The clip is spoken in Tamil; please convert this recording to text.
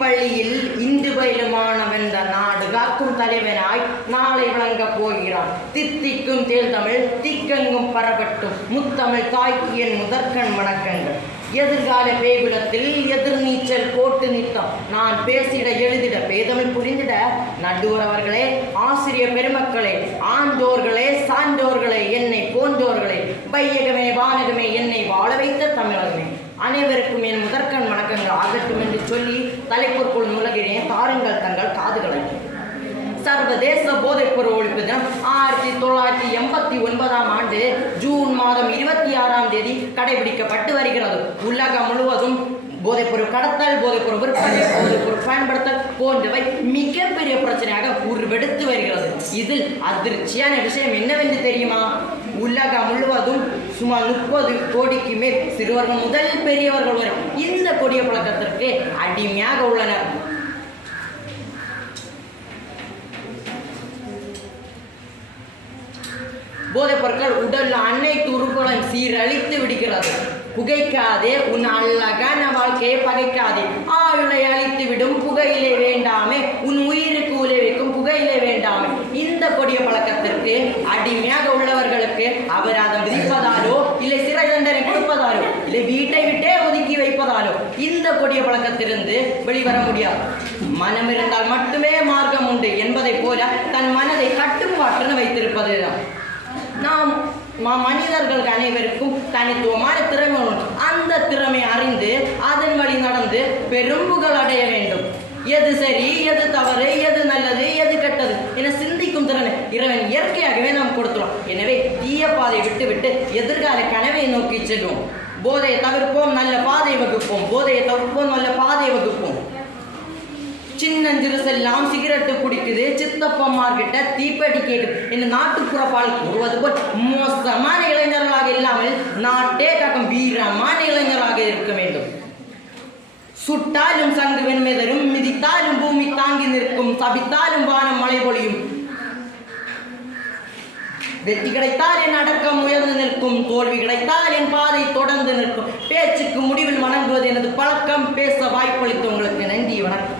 பள்ளியில் இன்று பயிலும் மாணவன் நாடு காக்கும் தலைவனாய் நாளை விளங்கப் போகிறான். தித்திக்கும் தேல் தமிழ் திக்கெங்கும் பரவட்டும். முத்தமிழ் தாய்க்கு என் முதற்கண் வணக்கங்கள். எதிர்கால பேகுலத்தில் எதிர்நீச்சல் போட்டு நிற்கும். நான் பேசிட எழுதிட பேதமிழ் புரிந்திட நடுவரவர்களே, ஆசிரியர் பெருமக்களே, ஆண்டோர்களே, சான்றோர்களே, என்னை போன்றோர்களே, வையகமே வானகமே, என்னை வாழ வைத்த தமிழகமே, அனைவருக்கும் என் முதற்கண் வணக்கங்கள் ஆகட்டும் என்று சொல்லி தலைப்புக்குள் நுழைகிறேன். தாருங்கள் தங்கள் காதுகளை. சர்வதேச போதைப்பொருள் ஒழிப்பு தினம் 1989 ஆண்டு ஜூன் மாதம் 26ஆம் தேதி கடைபிடிக்கப்பட்டு வருகிறது. உலகம் முழுவதும் போதைப்பொருள் கடத்தல், போதைப்பொருள் விற்பனை, போதைப்பொருள் பயன்படுத்தல் போன்றவை மிகப்பெரிய பிரச்சனையாக உருவெடுத்து வருகிறது. இதில் அதிர்ச்சியான விஷயம் என்னவென்று தெரியுமா? உலகம் முழுவதும் சுமார் 30 கோடிக்கு மேல் சிறுவர்கள் முதல் பெரியவர்கள் வரை இந்த கொடிய பழக்கத்திற்கு அடிமையாக உள்ளனர். போதைப் பொருட்கள் உடல் அனைத்து உறுப்புகளையும் சீரழித்து விடுகிறது. புகைக்காதே, உன் அழகான வாழ்க்கையை பகைக்காதே. ஆயுளை அழித்து விடும் புகையிலே வேண்டாமே, உன் உயிருக்கு உழைக்கும் புகையிலே வேண்டாமே. இந்த கொடிய பழக்கத்திற்கு அடிமையாக உள்ளவர்களுக்கு அபராதம் விதிப்பதாலோ, இல்லை சிறை தண்டனை கொடுப்பதாலோ, இல்லை வீட்டை விட்டே ஒதுக்கி வைப்பதாலோ இந்த கொடிய பழக்கத்திலிருந்து வெளிவர முடியாது. மனம் இருந்தால் மட்டுமே மார்க்கம் உண்டு என்பதை போல தன் மனதை கட்டுப்பாட்டுன்னு வைத்திருப்பதுதான். நாம் மனிதர்களுக்கு அனைவருக்கும் தனித்துவமான திறமை உண்டு. அந்த திறமை அறிந்து அதன் வழி நடந்து பெரும்புகள் அடைய வேண்டும். எது சரி, எது தவறு, எது நல்லது, எது கெட்டது என சிந்திக்கும் திறனை இறைவன் இயற்கையாகவே நாம் கொடுத்துறோம். எனவே தீய பாதை விட்டு எதிர்கால கனவை நோக்கி செல்வோம். போதையை தவிர்ப்போம், நல்ல பாதை வகுப்போம். போதையை தவிர்ப்போம், நல்ல பாதை வகுப்போம். சின்னஞ்சிறு செல்லாம் சிகரெட்டு குடிக்குது, சித்தப்பம்மார்கிட்ட தீப்பெட்டி கேட்குது என்று நாட்டுப்புற பாடல் கூறுவது போல் மோசமான இளைஞர்களாக இல்லாமல் நாட்டே காக்கும் வீரமான இளைஞராக இருக்க வேண்டும். சுட்டாலும் சங்கு வெண்மெதரும், மிதித்தாலும் பூமி தாங்கி நிற்கும், சபித்தாலும் வானம் மழை பொழியும். வெற்றி கிடைத்தால் என் அடக்கம் உயர்ந்து நிற்கும், தோல்வி கிடைத்தால் என் பாதை தொடர்ந்து நிற்கும். பேச்சுக்கு முடிவில் வணங்குவது எனது பழக்கம். பேச வாய்ப்பளித்த உங்களுக்கு நன்றி, வணக்கம்.